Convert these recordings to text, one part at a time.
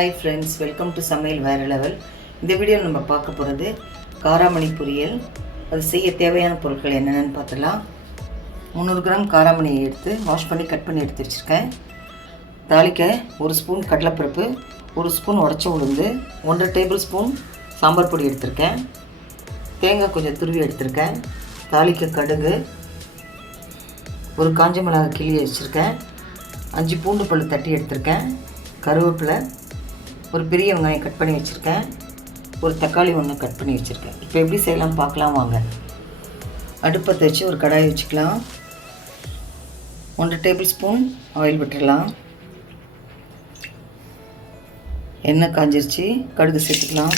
Hi friends, welcome to Samayal Vera Level. இந்த video நம்ம பார்க்க போகிறது காராமணி பொரியல். அது செய்ய தேவையான பொருட்கள் என்னென்னு பார்த்தலாம். 300 கிராம் காராமணியை எடுத்து வாஷ் பண்ணி கட் பண்ணி எடுத்து வச்சுருக்கேன். தாளிக்க 1 ஸ்பூன் கடலைப்பருப்பு, 1 ஸ்பூன் உடைச்ச உளுந்து, 1.5 டேபிள் ஸ்பூன் சாம்பார் பொடி எடுத்திருக்கேன். தேங்காய் கொஞ்சம் துருவி எடுத்திருக்கேன். தாளிக்க கடுகு, ஒரு காஞ்ச மிளகாய் கிள்ளி வச்சுருக்கேன். 5 பூண்டு பல் தட்டி எடுத்திருக்கேன். கருவேப்பிலை, ஒரு பெரிய வெங்காயம் கட் பண்ணி வச்சுருக்கேன். ஒரு தக்காளி ஒன்று கட் பண்ணி வச்சுருக்கேன். இப்போ எப்படி செய்யலாம் பார்க்கலாம் வாங்க. அடுப்பத்தை வச்சு ஒரு கடாயை வச்சுக்கலாம். 1 டேபிள் ஸ்பூன் ஆயில் விட்டுடலாம். எண்ணெய் காஞ்சிருச்சு, கடுகு சேர்த்துக்கலாம்.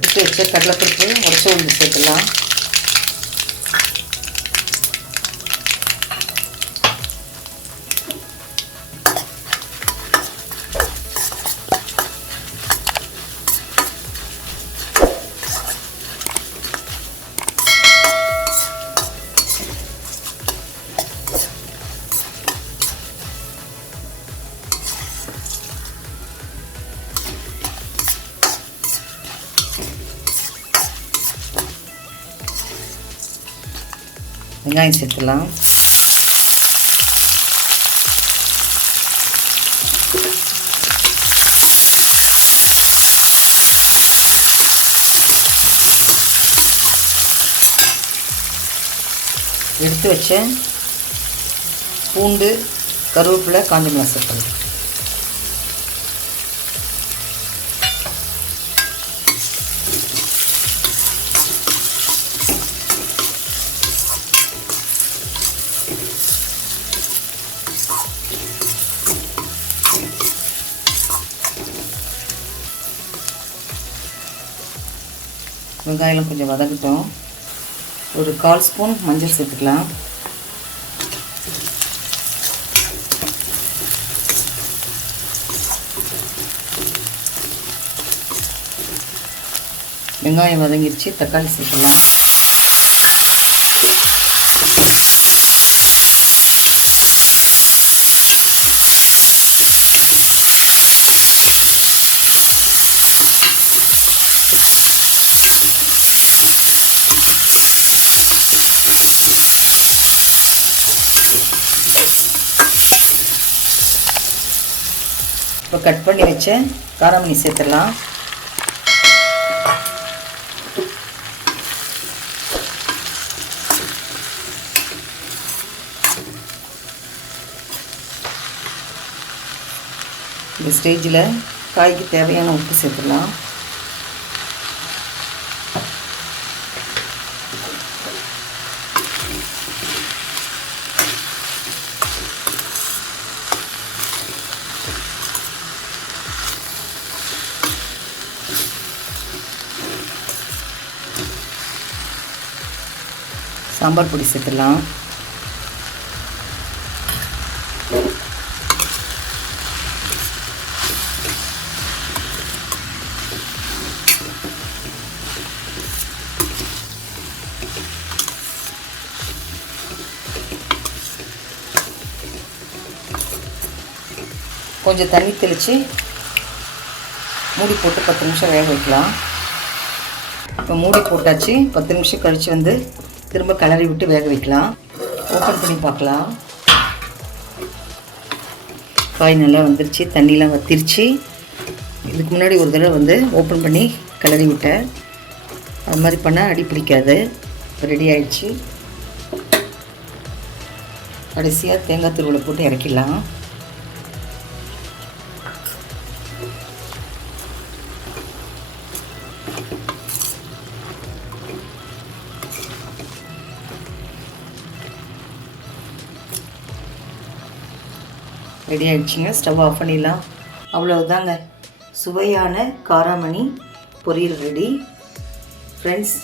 எடுத்து வச்ச கடலைப்பருப்பு உடைச்ச உளுந்து சேர்த்துக்கலாம். வெங்காயம் சேர்த்துலாம். எடுத்து வச்ச பூண்டு, கருவேப்பிலை, காஞ்ச மிளகாய் சேர்த்துலாம். வெங்காயம் கொஞ்சம் வதங்கட்டும். ஒரு 1/4 ஸ்பூன் மஞ்சள் சேர்த்துக்கலாம். வெங்காயம் வதங்கிடுச்சு, தக்காளி சேர்த்துக்கலாம். இப்போ கட் பண்ணி வச்ச காராமணி சேர்த்துடலாம். இந்த ஸ்டேஜில் காய்க்கு தேவையான உப்பு சேர்த்துடலாம். சாம்பார் பொடி சேர்த்துடலாம். கொஞ்சம் தண்ணி தெளித்து மூடி போட்டு 10 நிமிஷம் வேக வைக்கலாம். இப்போ மூடி போட்டாச்சு. 10 நிமிஷம் கழித்து திரும்ப கிளறி விட்டு வேக வைக்கலாம். ஓப்பன் பண்ணி பார்க்கலாம். காய் நல்லா வந்துருச்சு, தண்ணிலாம் வத்திருச்சு. இதுக்கு முன்னாடி ஒரு தடவை ஓப்பன் பண்ணி கிளறி விட்டேன். அது மாதிரி பண்ணால் அடி பிடிக்காது. ரெடி ஆயிடுச்சு. கடைசியாக தேங்காய் துருவலை போட்டு இறக்கிடலாம். ரெடி ஆகிடுச்சிங்க. ஸ்டவ் ஆஃப் பண்ணிடலாம். அவ்வளவுதாங்க, சுவையான காராமணி பொரியல் ரெடி. ஃப்ரெண்ட்ஸ்,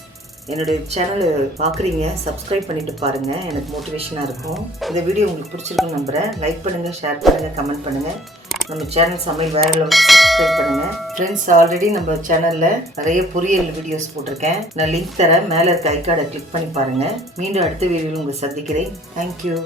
என்னுடைய சேனலை பார்க்குறீங்க, சப்ஸ்கிரைப் பண்ணிவிட்டு பாருங்கள். எனக்கு மோட்டிவேஷனாக இருக்கும். இந்த வீடியோ உங்களுக்கு பிடிச்சிருக்குன்னு நம்புகிறேன். லைக் பண்ணுங்கள், ஷேர் பண்ணுங்கள், கமெண்ட் பண்ணுங்கள். நம்ம சேனல் சமையல் வேற லெவல் சப்ஸ்கிரைப் பண்ணுங்கள். ஃப்ரெண்ட்ஸ், ஆல்ரெடி நம்ம சேனலில் நிறைய பொரியல் வீடியோஸ் போட்டிருக்கேன். நான் லிங்க் தரேன். மேலே இருக்க ஐகார்டை கிளிக் பண்ணி பாருங்கள். மீண்டும் அடுத்த வீடியோவில் உங்களை சந்திக்கிறேன். தேங்க்யூ.